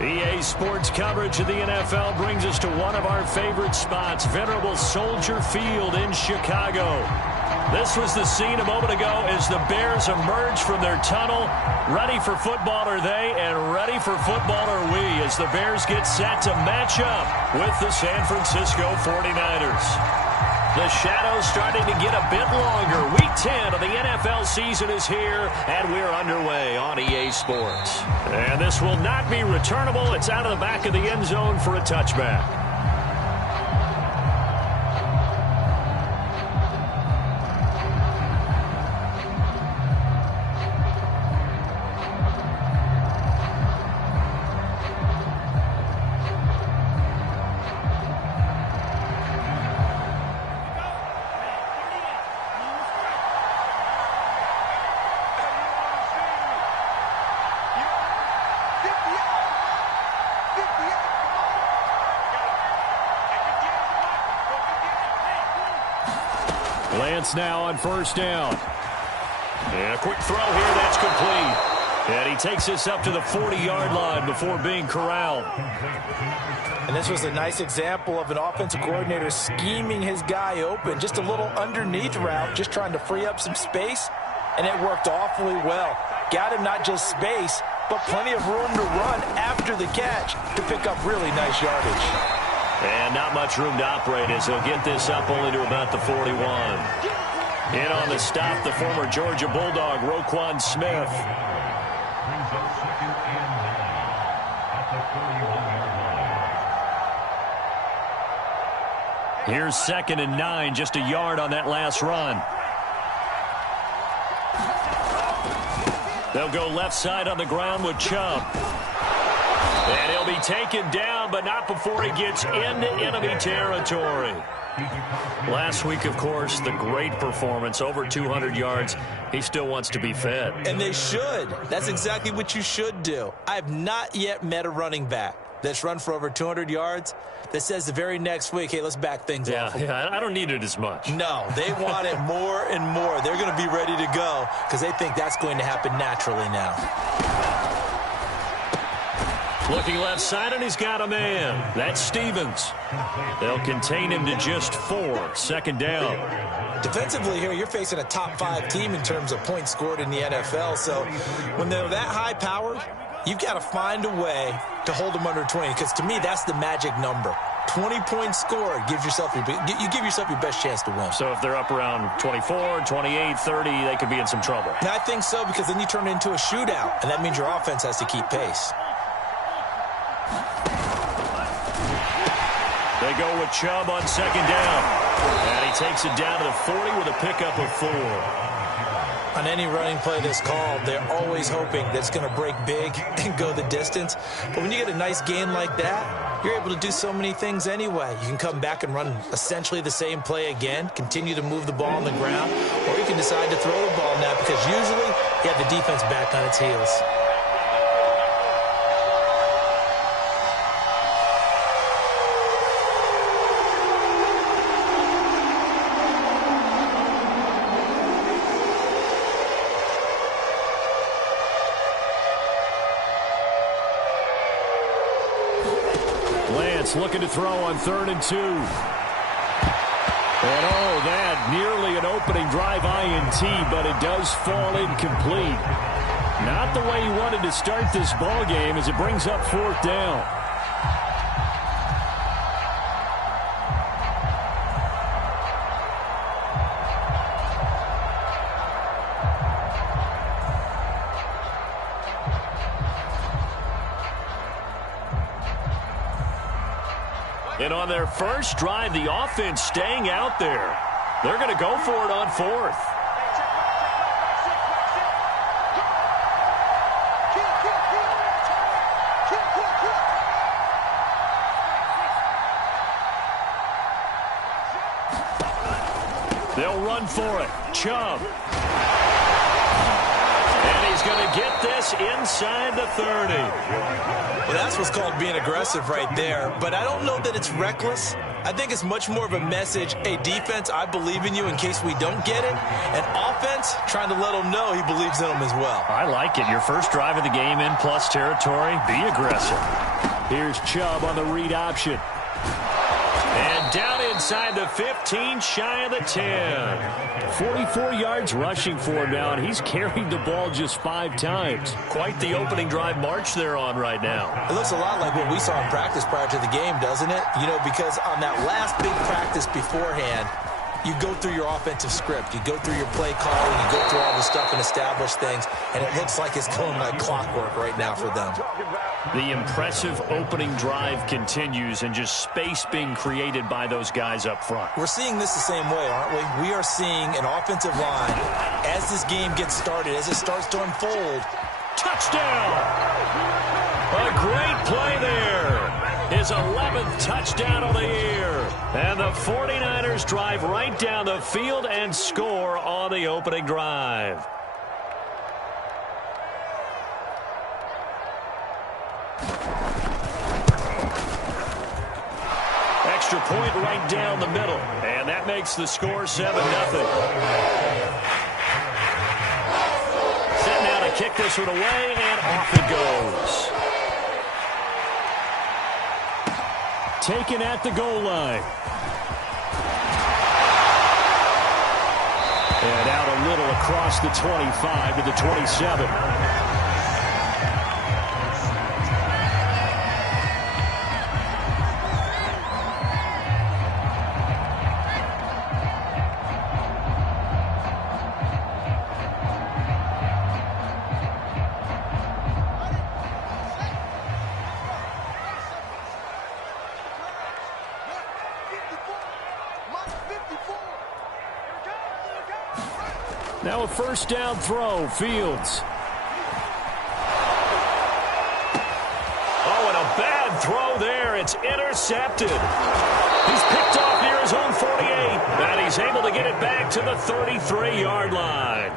EA Sports coverage of the NFL brings us to one of our favorite spots, venerable Soldier Field in Chicago. This was the scene a moment ago as the Bears emerged from their tunnel. Ready for football are they, and ready for football are we as the Bears get set to match up with the San Francisco 49ers. The shadow's starting to get a bit longer. Week 10 of the NFL season is here, and we're underway on EA Sports. And this will not be returnable. It's out of the back of the end zone for a touchback. Lance now on first down. And a quick throw here, that's complete. And he takes this up to the 40-yard line before being corralled. And this was a nice example of an offensive coordinator scheming his guy open. Just a little underneath route, just trying to free up some space. And it worked awfully well. Got him not just space, but plenty of room to run after the catch to pick up really nice yardage. And not much room to operate as he'll get this up only to about the 41. In on the stop, the former Georgia Bulldog, Roquan Smith. Here's 2nd and 9, just a yard on that last run. They'll go left side on the ground with Chubb. And he'll be taken down, but not before he gets into enemy territory. Last week, of course, the great performance, over 200 yards. He still wants to be fed. And they should. That's exactly what you should do. I have not yet met a running back that's run for over 200 yards that says the very next week, hey, let's back things off. Yeah, I don't need it as much. No, they want it more and more. They're going to be ready to go because they think that's going to happen naturally now. Looking left side, and he's got a man. That's Stevens. They'll contain him to just 4. 2nd down. Defensively here, you're facing a top 5 team in terms of points scored in the NFL. So when they're that high powered, you've got to find a way to hold them under 20. Because to me, that's the magic number. 20 points scored gives yourself you give yourself your best chance to win. So if they're up around 24, 28, 30, they could be in some trouble. And I think so, because then you turn it into a shootout, and that means your offense has to keep pace. They go with Chubb on 2nd down. And he takes it down to the 40 with a pickup of 4. On any running play that's called, they're always hoping that it's going to break big and go the distance. But when you get a nice gain like that, you're able to do so many things anyway. You can come back and run essentially the same play again, continue to move the ball on the ground, or you can decide to throw the ball now because usually you have the defense back on its heels. Looking to throw on 3rd and 2. And that nearly an opening drive INT, but it does fall incomplete. Not the way he wanted to start this ball game as it brings up 4th down. And on their first drive, the offense staying out there. They're going to go for it on 4th. They'll run for it. Chubb. And he's going to get this inside the 30. Well, that's what's called being aggressive right there. But I don't know that it's reckless. I think it's much more of a message, hey, defense, I believe in you in case we don't get it. And offense, trying to let him know he believes in them as well. I like it. Your first drive of the game in plus territory, be aggressive. Here's Chubb on the read option. And down inside the 15, shy of the 10. 44 yards rushing for him now, and he's carried the ball just 5 times. Quite the opening drive march they're on right now. It looks a lot like what we saw in practice prior to the game, doesn't it? You know, because on that last big practice beforehand, you go through your offensive script. You go through your play calling. You go through all the stuff and establish things. And it looks like it's going like clockwork right now for them. The impressive opening drive continues and just space being created by those guys up front. We're seeing this the same way, aren't we? We are seeing an offensive line as this game gets started, as it starts to unfold. Touchdown! A great play there. His 11th touchdown of the year. And the 49ers drive right down the field and score on the opening drive. Extra point right down the middle. And that makes the score 7-0. Set now to kick this one away, and off it goes. Taken at the goal line. And out a little across the 25 to the 27. Now a first down throw, Fields. Oh, and a bad throw there. It's intercepted. He's picked off near his own 48, and he's able to get it back to the 33-yard line.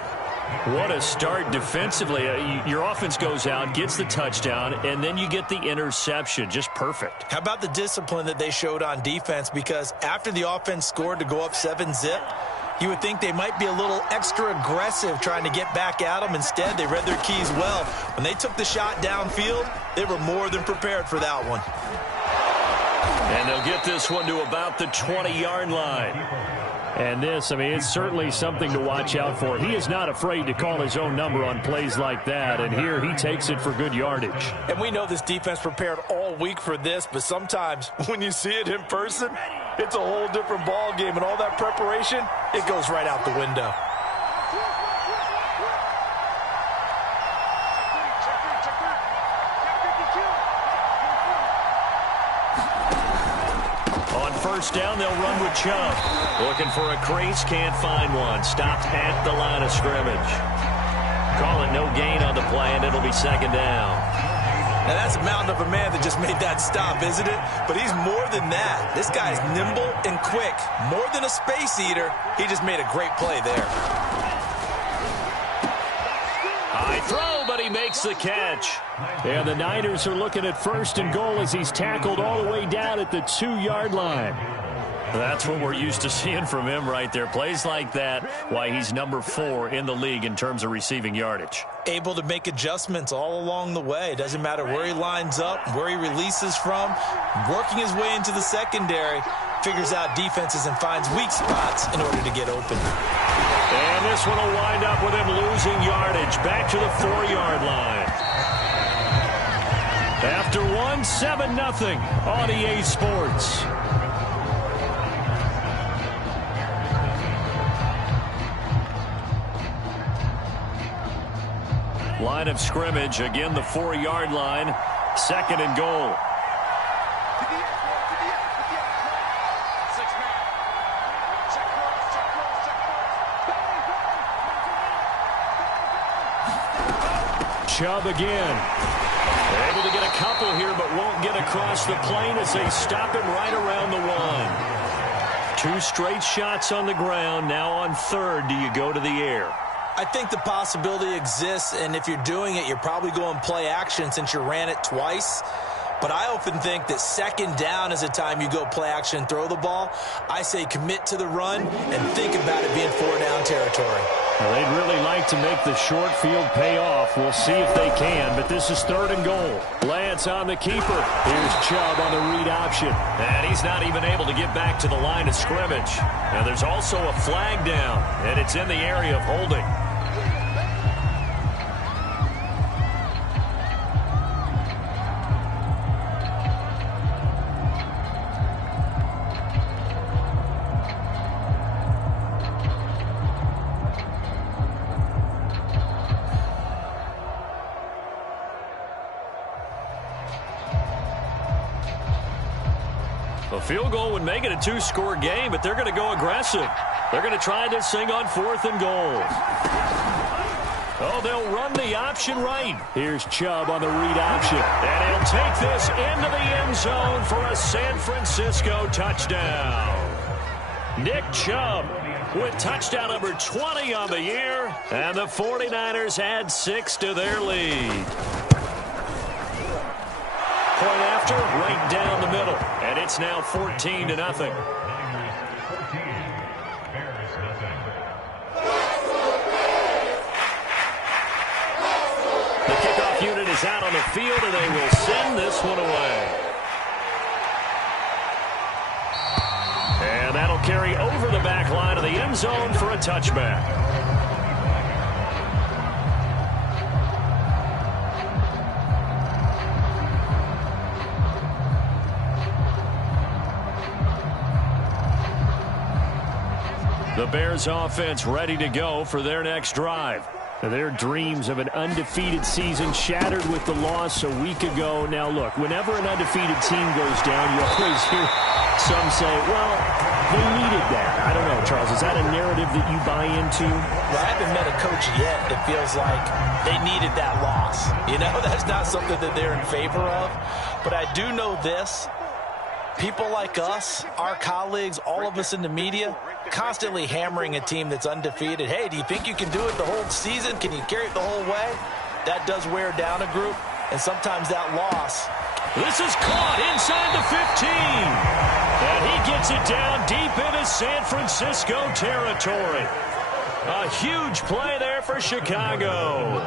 What a start defensively. Your offense goes out, gets the touchdown, and then you get the interception. Just perfect. How about the discipline that they showed on defense? Because after the offense scored to go up 7-zip, you would think they might be a little extra aggressive trying to get back at them. Instead, they read their keys well. When they took the shot downfield, they were more than prepared for that one. And they'll get this one to about the 20-yard line. And this, I mean, it's certainly something to watch out for. He is not afraid to call his own number on plays like that, and here he takes it for good yardage. And we know this defense prepared all week for this, but sometimes when you see it in person, it's a whole different ball game, and all that preparation, it goes right out the window. First down, they'll run with Chubb. Looking for a crease, can't find one. Stopped at the line of scrimmage. Call it no gain on the play, and it'll be second down. Now that's a mountain of a man that just made that stop, isn't it? But he's more than that. This guy's nimble and quick. More than a space eater, he just made a great play there. High throw, but he makes the catch. And the Niners are looking at first and goal as he's tackled all the way down at the 2-yard line. That's what we're used to seeing from him right there. Plays like that, why he's number 4 in the league in terms of receiving yardage. Able to make adjustments all along the way. Doesn't matter where he lines up, where he releases from. Working his way into the secondary, figures out defenses and finds weak spots in order to get open. And this one will wind up with him losing yardage. Back to the 4-yard line. After 7-0 on EA Sports. Line of scrimmage, again the 4-yard line, second and goal. Chubb again. They're able to get a couple here, but won't get across the plane as they stop him right around the 1. 2 straight shots on the ground. Now on third, do you go to the air? I think the possibility exists, and if you're doing it, you're probably going play action since you ran it twice. But I often think that second down is a time you go play action and throw the ball. I say commit to the run and think about it being 4-down territory. Well, they'd really like to make the short field pay off. We'll see if they can, but this is 3rd and goal. Lance on the keeper. Here's Chubb on the read option. And he's not even able to get back to the line of scrimmage. Now there's also a flag down, and it's in the area of holding. A field goal would make it a 2-score game, but they're going to go aggressive. They're going to try this thing on 4th and goal. Oh, they'll run the option right. Here's Chubb on the read option. And he'll take this into the end zone for a San Francisco touchdown. Nick Chubb with touchdown number 20 on the year. And the 49ers add 6 to their lead. Point after, right down the middle. And it's now 14-0. The kickoff unit is out on the field, and they will send this one away. And that'll carry over the back line of the end zone for a touchback. The Bears offense ready to go for their next drive. Their dreams of an undefeated season shattered with the loss a week ago. Now, look, whenever an undefeated team goes down, you always hear some say, well, they needed that. I don't know, Charles. Is that a narrative that you buy into? Well, I haven't met a coach yet that feels like they needed that loss. You know, that's not something that they're in favor of. But I do know this. People like us, our colleagues, all of us in the media, constantly hammering a team that's undefeated. Hey, do you think you can do it the whole season? Can you carry it the whole way? That does wear down a group, and sometimes that loss. This is caught inside the 15. And he gets it down deep into San Francisco territory. A huge play there for Chicago.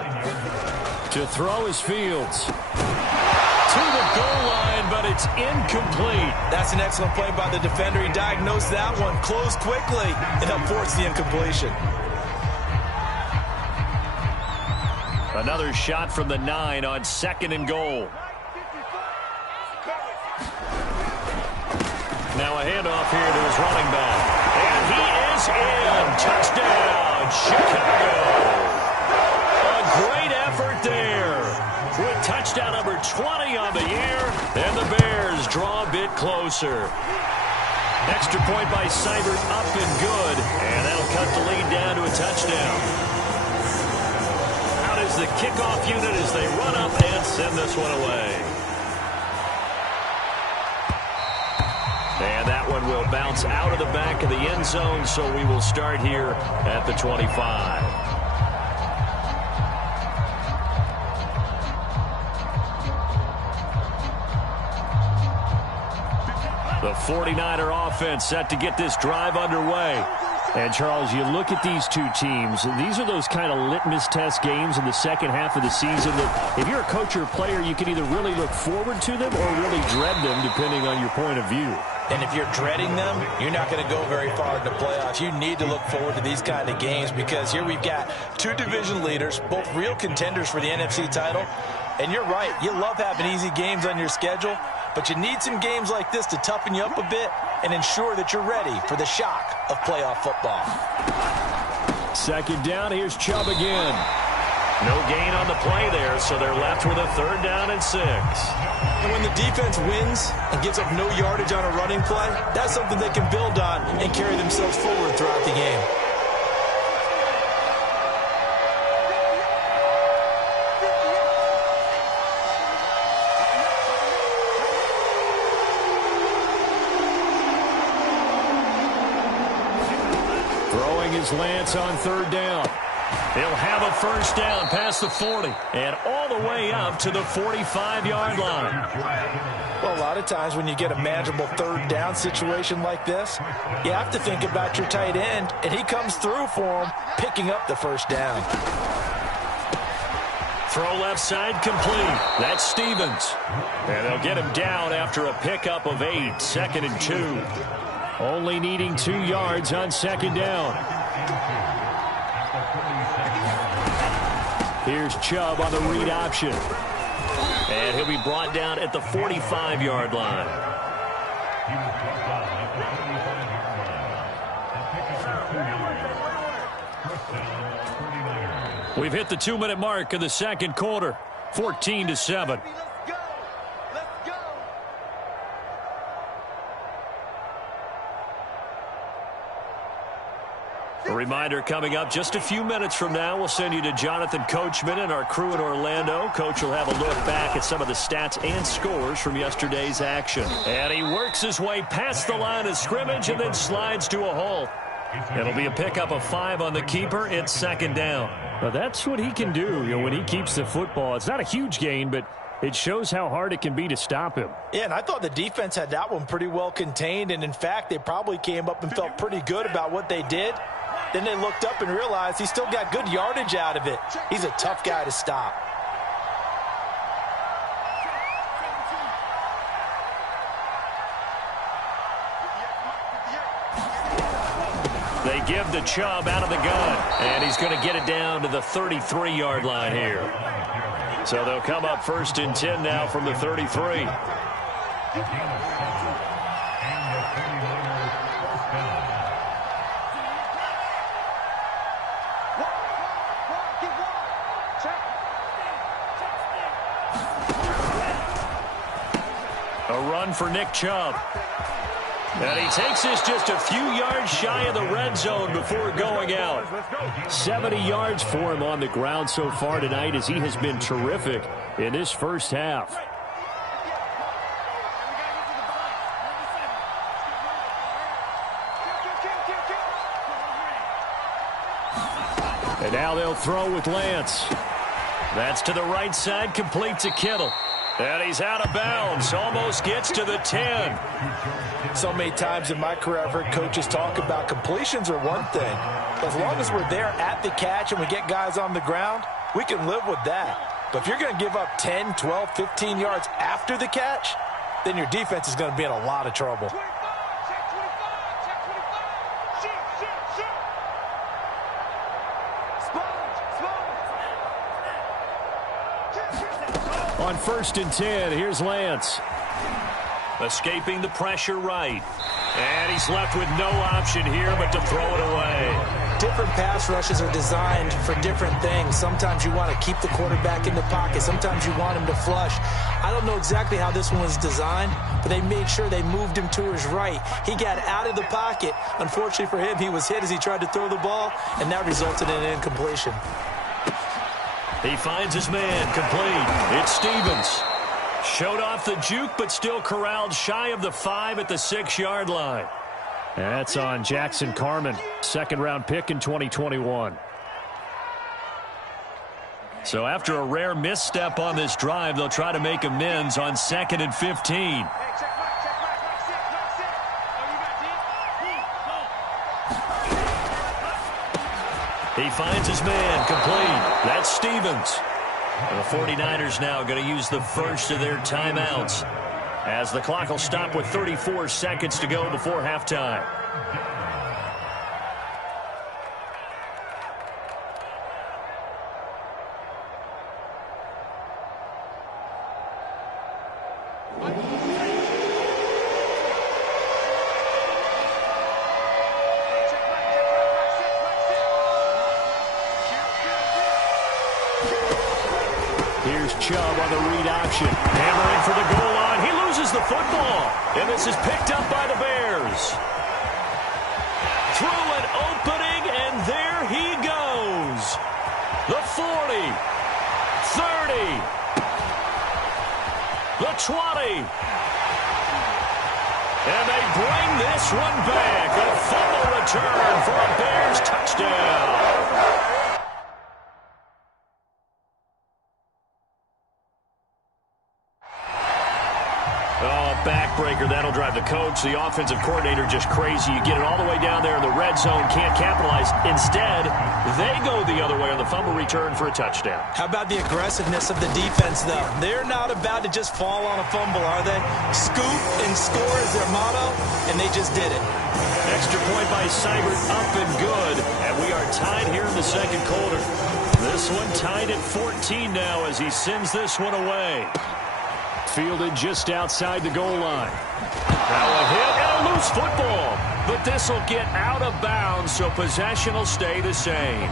To throw is Fields. To the goal line, but it's incomplete. That's an excellent play by the defender. He diagnosed that one, closed quickly, and forced the incompletion. Another shot from the 9 on 2nd and goal. Now a handoff here to his running back. And he is in. Touchdown, Chicago. A great effort there. With touchdown number 20 on the year, and the Bears draw a bit closer. Extra point by Seibert up and good, and that'll cut the lead down to a touchdown. Out is the kickoff unit as they run up and send this one away. And that one will bounce out of the back of the end zone, so we will start here at the 25. The 49er offense set to get this drive underway. And, Charles, you look at these two teams, these are those kind of litmus test games in the second half of the season that if you're a coach or a player, you can either really look forward to them or really dread them, depending on your point of view. And if you're dreading them, you're not going to go very far in the playoffs. You need to look forward to these kind of games because here we've got two division leaders, both real contenders for the NFC title. And you're right, you love having easy games on your schedule, but you need some games like this to toughen you up a bit and ensure that you're ready for the shock of playoff football. Second down, here's Chubb again. No gain on the play there, so they're left with a 3rd down and 6. And when the defense wins and gives up no yardage on a running play, that's something they can build on and carry themselves forward throughout the game. Throwing is Lance on 3rd down. He'll have a first down past the 40 and all the way up to the 45-yard line. Well, a lot of times when you get a manageable third down situation like this, you have to think about your tight end, and he comes through for him, picking up the first down. Throw left side complete. That's Stevens. And they'll get him down after a pickup of 8, 2nd and 2. Only needing 2 yards on 2nd down. Here's Chubb on the read option. And he'll be brought down at the 45-yard line. We've hit the 2-minute mark of the second quarter. 14-7. A reminder coming up just a few minutes from now, we'll send you to Jonathan Coachman and our crew in Orlando. Coach will have a look back at some of the stats and scores from yesterday's action. And he works his way past the line of scrimmage and then slides to a hole. It'll be a pickup of 5 on the keeper. It's 2nd down. Well, that's what he can do, when he keeps the football. It's not a huge gain, but it shows how hard it can be to stop him. Yeah, and I thought the defense had that one pretty well contained, and in fact, they probably came up and felt pretty good about what they did. Then they looked up and realized he still got good yardage out of it. He's a tough guy to stop. They give the Chubb out of the gun, and he's going to get it down to the 33-yard line here. So they'll come up 1st and 10 now from the 33. A run for Nick Chubb. And he takes this just a few yards shy of the red zone before going out. 70 yards for him on the ground so far tonight as he has been terrific in this first half. And now they'll throw with Lance. That's to the right side, complete to Kittle. And he's out of bounds, almost gets to the 10. So many times in my career I've heard coaches talk about completions are one thing. As long as we're there at the catch and we get guys on the ground, we can live with that. But if you're going to give up 10, 12, 15 yards after the catch, then your defense is going to be in a lot of trouble. On 1st and 10, here's Lance. Escaping the pressure right. And he's left with no option here but to throw it away. Different pass rushes are designed for different things. Sometimes you want to keep the quarterback in the pocket. Sometimes you want him to flush. I don't know exactly how this one was designed, but they made sure they moved him to his right. He got out of the pocket. Unfortunately for him, he was hit as he tried to throw the ball, and that resulted in an incompletion. He finds his man, complete. It's Stevens. Showed off the juke, but still corralled shy of the 5 at the 6-yard line. That's on Jackson Carman, 2nd-round pick in 2021. So after a rare misstep on this drive, they'll try to make amends on 2nd and 15. He finds his man, complete. That's Stevens. And the 49ers now going to use the first of their timeouts as the clock will stop with 34 seconds to go before halftime. Here's Chubb on the read option. Hammering for the goal line. He loses the football. And this is picked up by the Bears. Through an opening, and there he goes. The 40. 30. The 20. And they bring this one back. A fumble return for a Bears touchdown. backbreaker, that'll drive the coach, the offensive coordinator, just crazy. You get it all the way down there in the red zone, can't capitalize. Instead, they go the other way on the fumble return for a touchdown. How about the aggressiveness of the defense, though? They're not about to just fall on a fumble, are they? Scoop and score is their motto, and they just did it. Extra point by Seibert, up and good. And we are tied here in the second quarter. This one tied at 14 now as he sends this one away. Fielded just outside the goal line. Now a hit and a loose football. But this will get out of bounds, so possession will stay the same.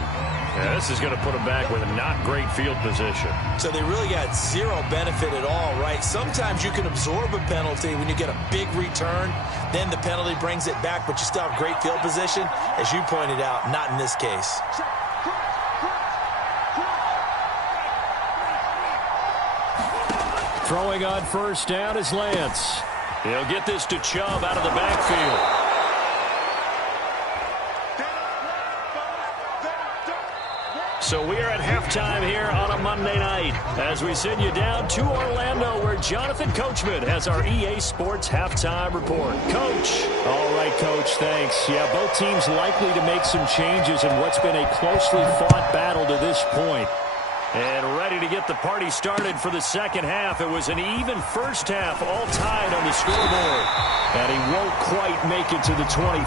Yeah, this is going to put them back with a not great field position. So they really got zero benefit at all, right? Sometimes you can absorb a penalty when you get a big return. Then the penalty brings it back, but you still have great field position. As you pointed out, not in this case. Throwing on first down is Lance. He'll get this to Chubb out of the backfield. So we are at halftime here on a Monday night as we send you down to Orlando where Jonathan Coachman has our EA Sports halftime report. Coach. All right, Coach, thanks. Yeah, both teams likely to make some changes in what's been a closely fought battle to this point. And ready to get the party started for the second half. It was an even first half, all tied on the scoreboard. And he won't quite make it to the 25.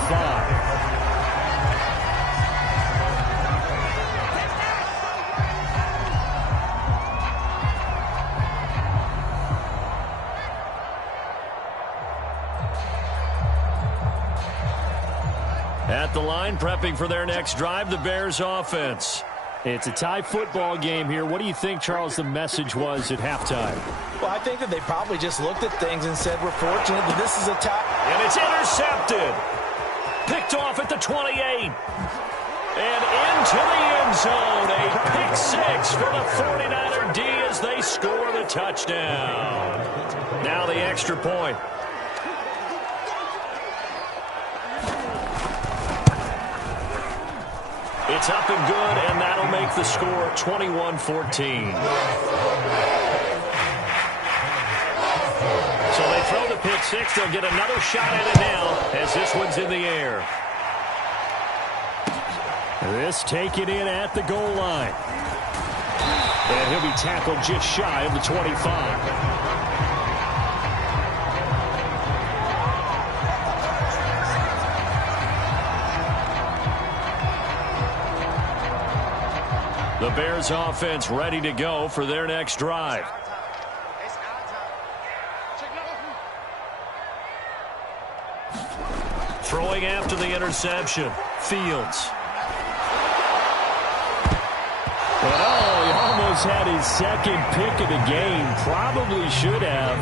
At the line, prepping for their next drive, the Bears offense. It's a tie football game here. What do you think, Charles, the message was at halftime? Well, I think that they probably just looked at things and said, we're fortunate that this is a tie. And it's intercepted. Picked off at the 28. And into the end zone. A pick six for the 49er D as they score the touchdown. Now the extra point. It's up and good, and that'll make the score 21-14. So they throw the pick six. They'll get another shot at it now as this one's in the air. This taken in at the goal line. And he'll be tackled just shy of the 25. The Bears offense ready to go for their next drive. Throwing after the interception, Fields. But he almost had his second pick of the game. Probably should have.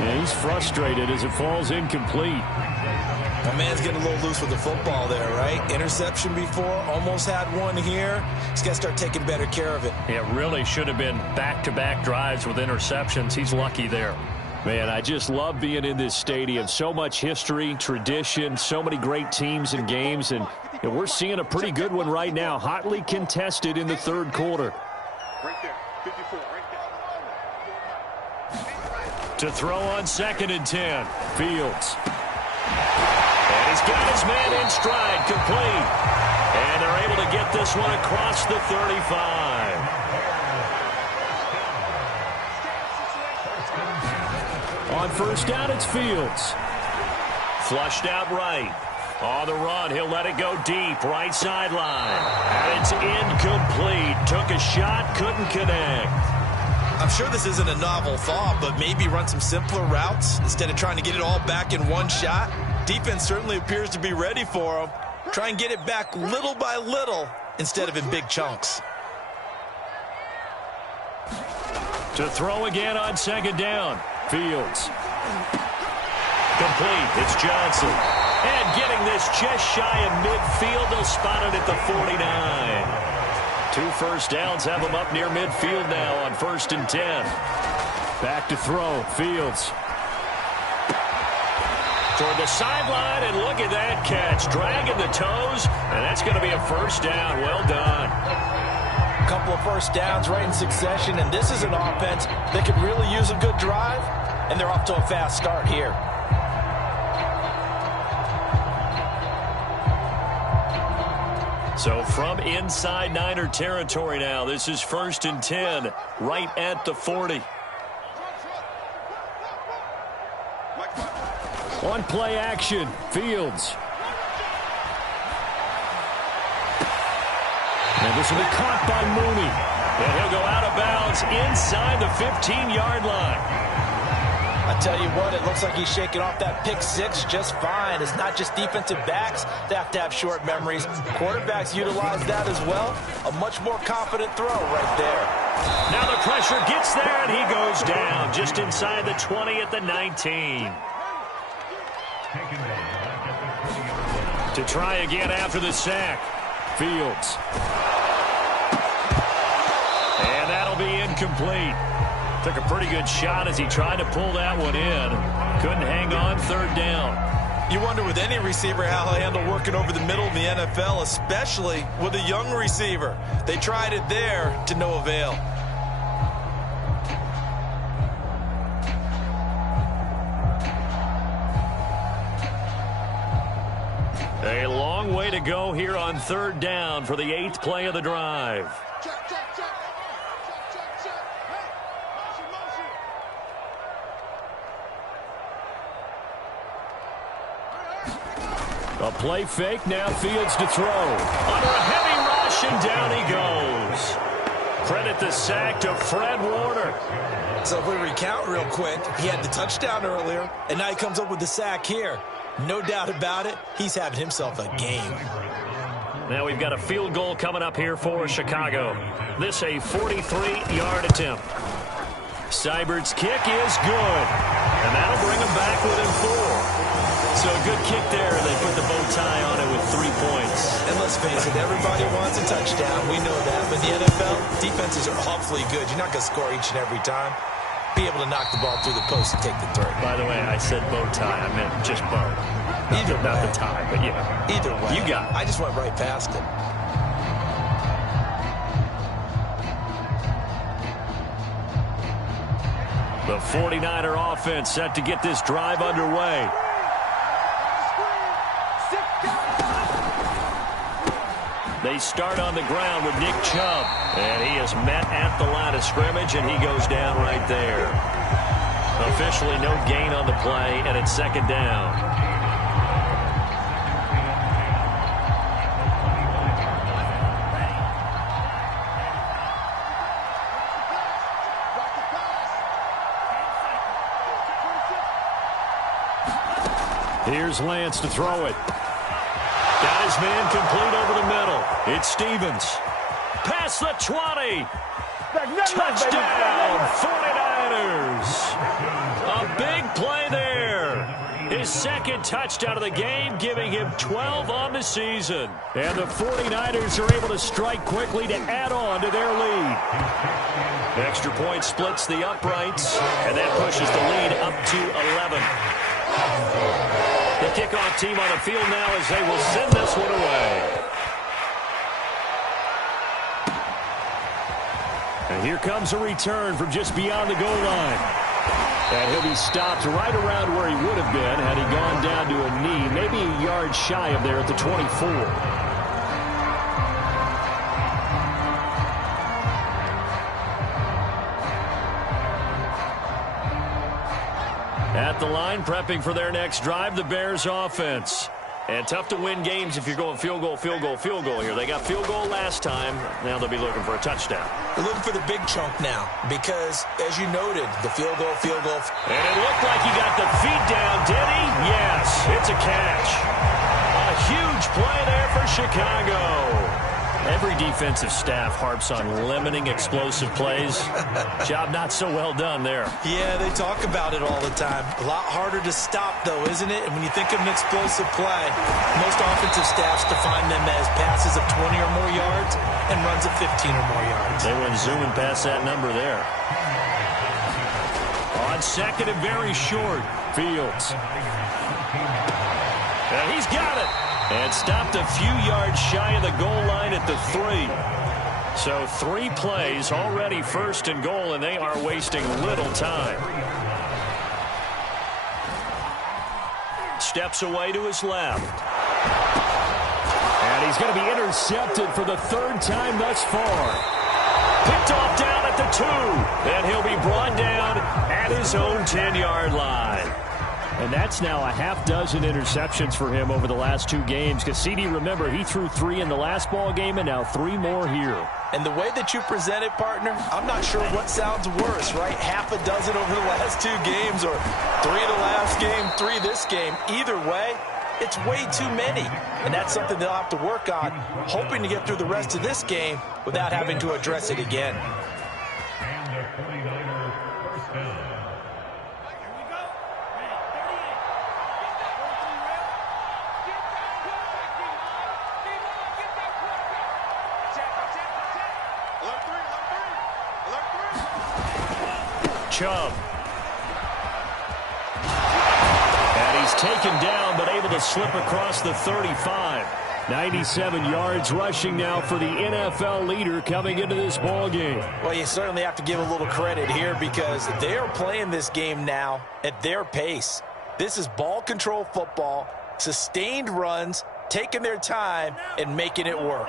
Yeah, he's frustrated as it falls incomplete. My man's getting a little loose with the football there, right? Interception before, almost had one here. He's got to start taking better care of it. It really should have been back-to-back drives with interceptions. He's lucky there. Man, I just love being in this stadium. So much history, tradition, so many great teams and games, and we're seeing a pretty good one right now, hotly contested in the third quarter. Right there, 54, right there. To throw on 2nd and 10, Fields. And he's got his man in stride, complete. And they're able to get this one across the 35. On first down, it's Fields. Flushed out right. On the run, he'll let it go deep, right sideline. And it's incomplete. Took a shot, couldn't connect. I'm sure this isn't a novel thought, but maybe run some simpler routes instead of trying to get it all back in one shot. Defense certainly appears to be ready for him. Try and get it back little by little instead of in big chunks. To throw again on 2nd down. Fields. Complete. It's Johnson. And getting this just shy of midfield. They'll spot it at the 49. 2 first downs have them up near midfield now on 1st and 10. Back to throw. Fields. Toward the sideline, and look at that catch. Dragging the toes, and that's going to be a first down. Well done. A couple of first downs right in succession, and this is an offense that could really use a good drive, and they're off to a fast start here. So from inside Niner territory now, this is 1st and 10, right at the 40. On play action, Fields. And this will be caught by Mooney. And he'll go out of bounds inside the 15-yard line. I tell you what, it looks like he's shaking off that pick six just fine. It's not just defensive backs that have to have short memories. Quarterbacks utilize that as well. A much more confident throw right there. Now the pressure gets there, and he goes down just inside the 20 at the 19. To try again after the sack, Fields. And that'll be incomplete. Took a pretty good shot as he tried to pull that one in. Couldn't hang on, 3rd down. You wonder with any receiver how he'll handle working over the middle in the NFL, especially with a young receiver. They tried it there to no avail. A long way to go here on 3rd down for the 8th play of the drive. A play fake, now Fields to throw. Under a heavy rush, and down he goes. Credit the sack to Fred Warner. So if we recount real quick, he had the touchdown earlier, and now he comes up with the sack here. No doubt about it, he's having himself a game. Now we've got a field goal coming up here for Chicago. This a 43-yard attempt. Seibert's kick is good, and that'll bring him back within 4. So a good kick there. They put the bow tie on it with 3 points. And let's face it, everybody wants a touchdown. We know that. But the NFL, defenses are awfully good. You're not going to score each and every time. Be able to knock the ball through the post and take the throw. By the way, I said bow tie. I meant just bow. Not the tie, but yeah. Either way. You got it. I just went right past it. The 49er offense set to get this drive underway. They start on the ground with Nick Chubb. And he is met at the line of scrimmage, and he goes down right there. Officially no gain on the play, and it's 2nd down. Here's Lance to throw it. Got his man complete over the middle. It's Stevens. Past the 20. Touchdown, 49ers. A big play there. His 2nd touchdown of the game, giving him 12 on the season. And the 49ers are able to strike quickly to add on to their lead. Extra point splits the uprights, and that pushes the lead up to 11. The kickoff team on the field now as they will send this one away. And here comes a return from just beyond the goal line. And he'll be stopped right around where he would have been had he gone down to a knee, maybe a yard shy of there at the 24. At the line, prepping for their next drive, the Bears offense. And tough to win games if you're going field goal, field goal, field goal here. They got field goal last time. Now they'll be looking for a touchdown. They're looking for the big chunk now because, as you noted, the field goal, field goal. And it looked like he got the feet down, did he? Yes, it's a catch. A huge play there for Chicago. Every defensive staff harps on limiting explosive plays. Job not so well done there. Yeah, they talk about it all the time. A lot harder to stop, though, isn't it? And when you think of an explosive play, most offensive staffs define them as passes of 20 or more yards and runs of 15 or more yards. They went zooming past that number there. On 2nd and very short, Fields. And he's got it. And stopped a few yards shy of the goal line at the 3. So 3 plays, already 1st and goal, and they are wasting little time. Steps away to his left. And And he's going to be intercepted for the third time thus far. Picked off down at the 2. And he'll be brought down at his own 10-yard line. And that's now a half dozen interceptions for him over the last 2 games. Because CD, remember, he threw 3 in the last ball game and now 3 more here. And the way that you present it, partner, I'm not sure what sounds worse, right? Half a dozen over the last 2 games or 3 the last game, 3 this game. Either way, it's way too many. And that's something they'll have to work on, hoping to get through the rest of this game without having to address it again. And the 49er first down. Chubb. And he's taken down, but able to slip across the 35. 97 yards rushing now for the NFL leader coming into this ball game. Well, you certainly have to give a little credit here because they are playing this game now at their pace. This is ball control football, sustained runs, taking their time, and making it work.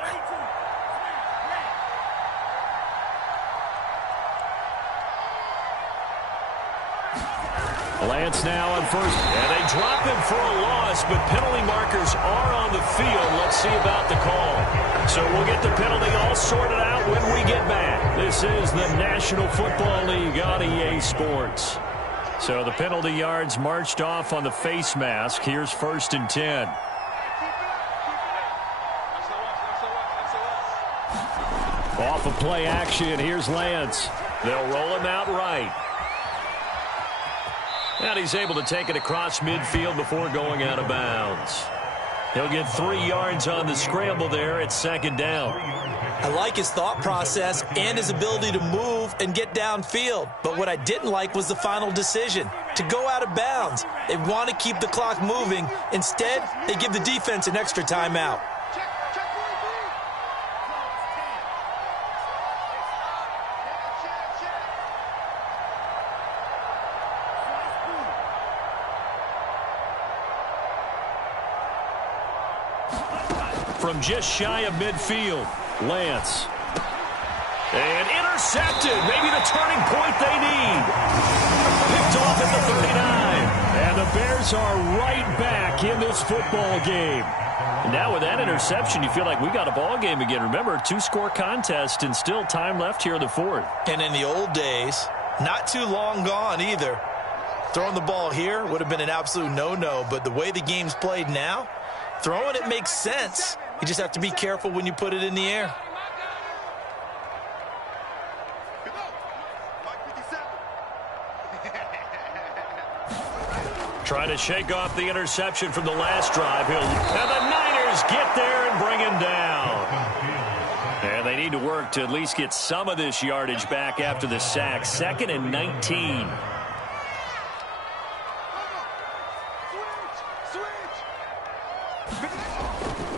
Lance now on first, and they drop him for a loss, but penalty markers are on the field. Let's see about the call. So we'll get the penalty all sorted out when we get back. This is the National Football League on EA Sports. So the penalty yards marched off on the face mask. Here's 1st and 10. Off of play action, here's Lance. They'll roll him out right. And he's able to take it across midfield before going out of bounds. He'll get 3 yards on the scramble there at 2nd down. I like his thought process and his ability to move and get downfield. But what I didn't like was the final decision, to go out of bounds. They want to keep the clock moving. Instead, they give the defense an extra timeout. From just shy of midfield, Lance. And intercepted. Maybe the turning point they need. Picked off at the 39. And the Bears are right back in this football game. And now with that interception, you feel like we got a ball game again. Remember, 2-score contest and still time left here in the 4th. And in the old days, not too long gone either. Throwing the ball here would have been an absolute no-no. But the way the game's played now, throwing it makes sense. You just have to be careful when you put it in the air. Trying to shake off the interception from the last drive. And the Niners get there and bring him down. And they need to work to at least get some of this yardage back after the sack. 2nd and 19.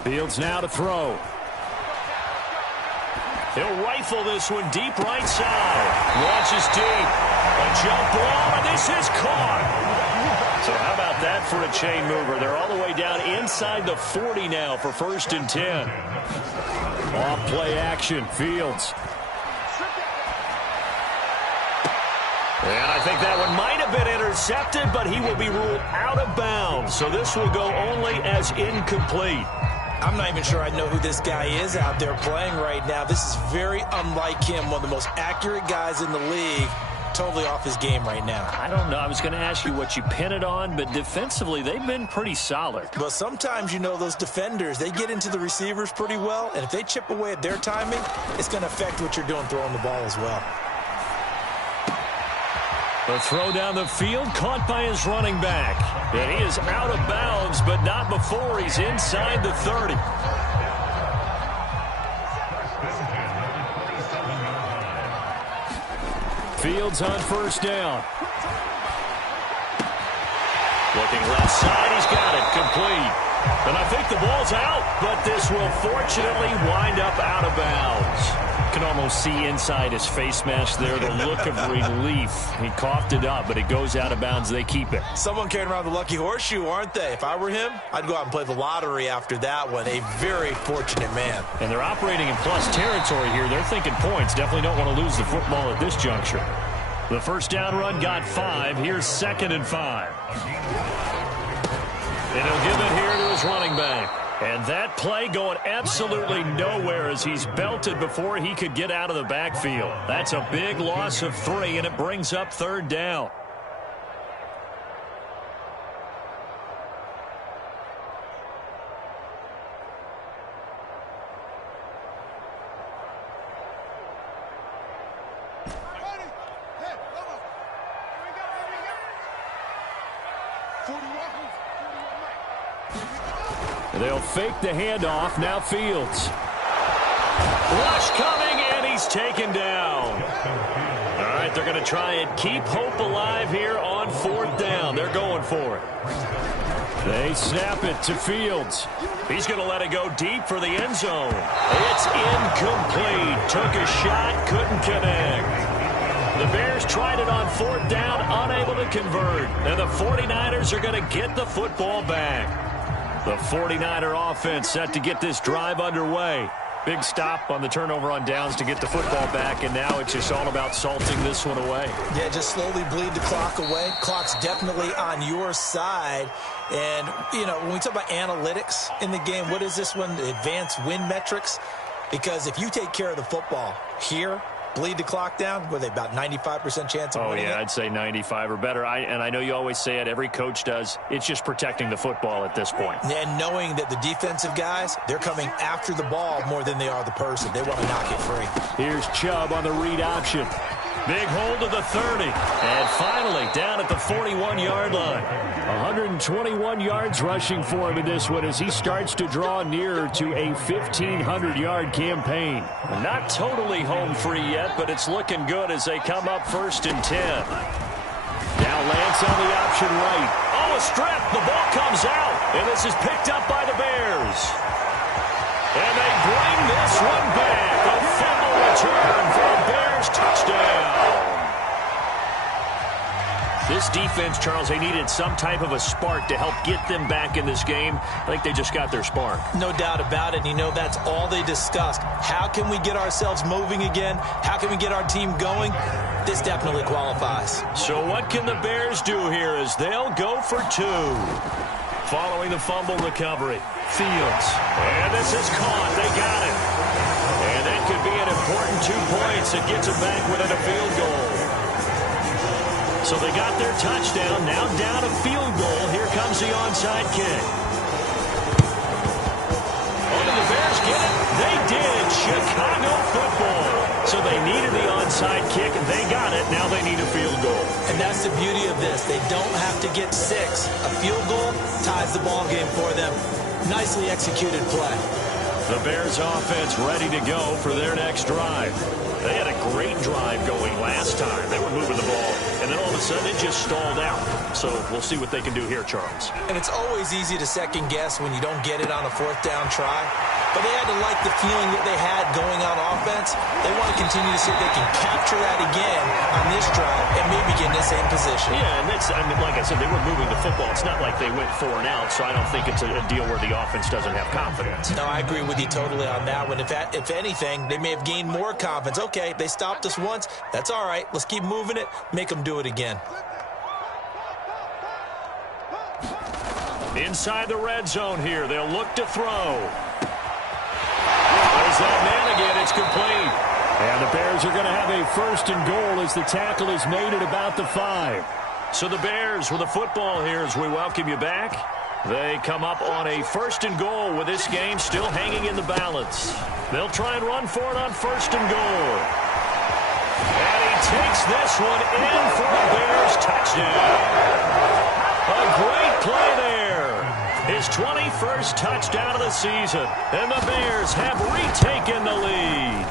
Fields now to throw. He'll rifle this one deep right side. Launches deep. A jump ball, and this is caught. So how about that for a chain mover? They're all the way down inside the 40 now for 1st and 10. Off play action, Fields. And I think that one might have been intercepted, but he will be ruled out of bounds. So this will go only as incomplete. I'm not even sure I know who this guy is out there playing right now. This is very unlike him, one of the most accurate guys in the league. Totally off his game right now. I don't know. I was going to ask you what you pin it on, but defensively, they've been pretty solid. But sometimes, you know, those defenders, they get into the receivers pretty well, and if they chip away at their timing, it's going to affect what you're doing throwing the ball as well. The throw down the field, caught by his running back. And he is out of bounds, but not before he's inside the 30. Fields on 1st down. Looking left side, he's got it, complete. And I think the ball's out, but this will fortunately wind up out of bounds. can almost see inside his face mask there, the look of relief. He coughed it up, but it goes out of bounds. They keep it. Someone carrying around the lucky horseshoe, aren't they? If I were him, I'd go out and play the lottery after that one. A very fortunate man. And they're operating in plus territory here. They're thinking points. Definitely don't want to lose the football at this juncture. The first down run got 5. Here's 2nd and 5. And he'll give it here to his running back. And that play going absolutely nowhere as he's belted before he could get out of the backfield. That's a big loss of 3, and it brings up 3rd down. They'll fake the handoff. Now Fields. Rush coming, and he's taken down. All right, they're going to try and keep hope alive here on 4th down. They're going for it. They snap it to Fields. He's going to let it go deep for the end zone. It's incomplete. Took a shot, couldn't connect. The Bears tried it on 4th down, unable to convert. And the 49ers are going to get the football back. The 49er offense set to get this drive underway. Big stop on the turnover on downs to get the football back, and now it's just all about salting this one away. Yeah, just slowly bleed the clock away. Clock's definitely on your side. And, you know, when we talk about analytics in the game, what is this one? Advanced win metrics? Because if you take care of the football here, bleed the clock down, were they about 95% chance of winning it? I'd say 95 or better. And I know you always say it, every coach does. It's just protecting the football at this point. And knowing that the defensive guys, they're coming after the ball more than they are the person. They want to knock it free. Here's Chubb on the read option. Big hold to the 30. And finally down at the 41-yard line. 121 yards rushing for him in this one as he starts to draw nearer to a 1,500-yard campaign. Not totally home free yet, but it's looking good as they come up 1st and 10. Now Lance on the option right. Oh, a strip. The ball comes out. And this is picked up by the Bears. And they bring this one back. A fumble return for a Bears touchdown. This defense, Charles, they needed some type of a spark to help get them back in this game. I think they just got their spark. No doubt about it. You know, that's all they discussed. How can we get ourselves moving again? How can we get our team going? This definitely qualifies. So what can the Bears do here as they'll go for 2? Following the fumble recovery, Fields. And this is caught. They got it. And that could be an important 2 points. It gets them back within a field goal. So they got their touchdown. Now down a field goal. Here comes the onside kick. Oh, did the Bears get it? They did. Chicago football. So they needed the onside kick, and they got it. Now they need a field goal. And that's the beauty of this. They don't have to get 6. A field goal ties the ball game for them. Nicely executed play. The Bears offense ready to go for their next drive. They had a great drive going last time. They were moving the ball, and then all of a sudden it just stalled out. So we'll see what they can do here, Charles. And it's always easy to second guess when you don't get it on a 4th down try. But they had to like the feeling that they had going on offense. They want to continue to see if they can capture that again on this drive and maybe get in the same position. Yeah, and that's, I mean, like I said, they were moving the football. It's not like they went 4 and out, so I don't think it's a deal where the offense doesn't have confidence. No, I agree with you totally on that one. If anything, they may have gained more confidence. Okay, they stopped us once. That's all right. Let's keep moving it. Make them do it again. Inside the red zone here. They'll look to throw. There's that man again. It's complete. And the Bears are going to have a 1st and goal as the tackle is made at about the 5. So the Bears with the football here as we welcome you back. They come up on a 1st and goal with this game still hanging in the balance. They'll try and run for it on 1st and goal. And he takes this one in for a Bears touchdown. A great play there. His 21st touchdown of the season. And the Bears have retaken the lead.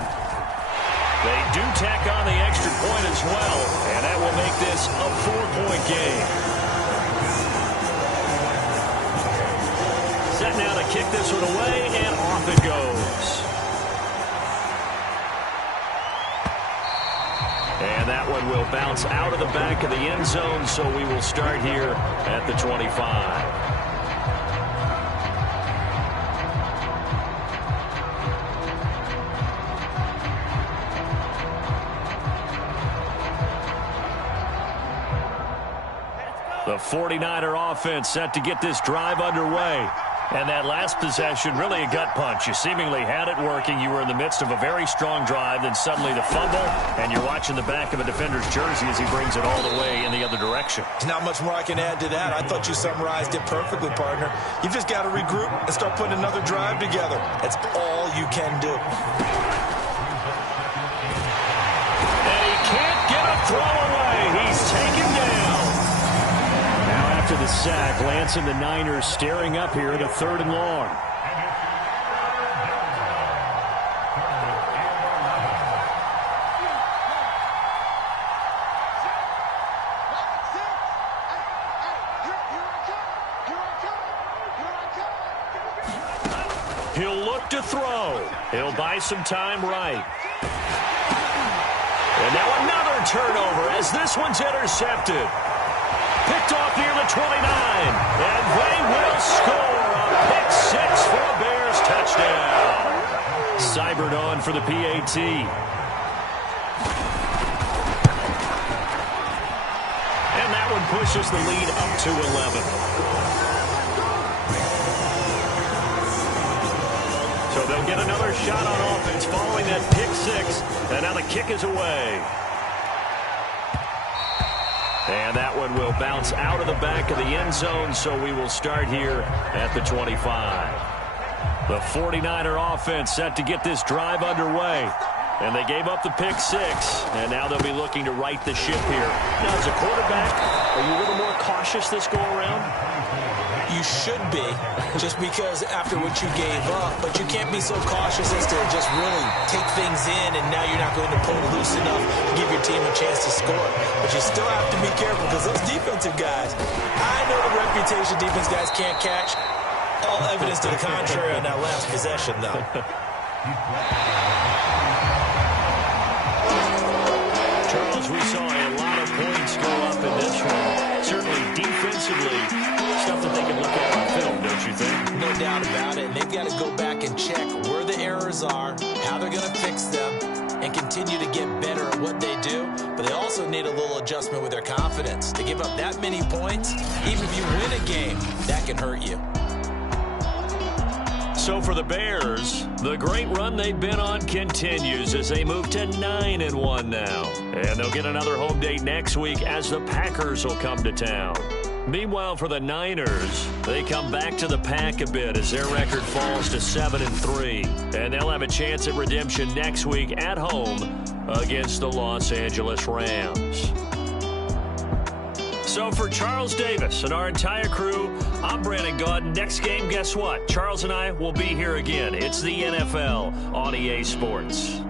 They do tack on the extra point as well. And that will make this a 4-point game. Set now to kick this one away, and off it goes. And that one will bounce out of the back of the end zone, so we will start here at the 25. The 49er offense set to get this drive underway. And that last possession, really a gut punch. You seemingly had it working. You were in the midst of a very strong drive. Then suddenly the fumble, and you're watching the back of a defender's jersey as he brings it all the way in the other direction. There's not much more I can add to that. I thought you summarized it perfectly, partner. You've just got to regroup and start putting another drive together. That's all you can do. And he can't get a throw away. He's taken down. After the sack, Lance and the Niners staring up here at a 3rd and long. He'll look to throw. He'll buy some time right. And now another turnover as this one's intercepted. Picked off near the 29, and they will score a pick 6 for a Bears touchdown. Seibert on for the PAT. And that one pushes the lead up to 11. So they'll get another shot on offense following that pick 6, and now the kick is away. And that one will bounce out of the back of the end zone, so we will start here at the 25. The 49er offense set to get this drive underway. And they gave up the pick 6, and now they'll be looking to right the ship here. Now, as a quarterback, are you a little more cautious this go-around? You should be, just because after what you gave up, but you can't be so cautious as to just really take things in, and now you're not going to pull loose enough to give your team a chance to score. But you still have to be careful because those defensive guys, I know the reputation defense guys can't catch. All evidence to the contrary on that last possession, though. Charles, we saw a lot of points go up in this one. Certainly defensively, stuff that they can look at on film, don't you think? No doubt about it. And they've got to go back and check where the errors are, how they're going to fix them, and continue to get better at what they do. But they also need a little adjustment with their confidence. To give up that many points, even if you win a game, that can hurt you. So for the Bears, the great run they've been on continues as they move to 9-1 now. And they'll get another home date next week as the Packers will come to town. Meanwhile, for the Niners, they come back to the pack a bit as their record falls to 7-3. And they'll have a chance at redemption next week at home against the Los Angeles Rams. So for Charles Davis and our entire crew, I'm Brandon Gaudin. Next game, guess what? Charles and I will be here again. It's the NFL on EA Sports.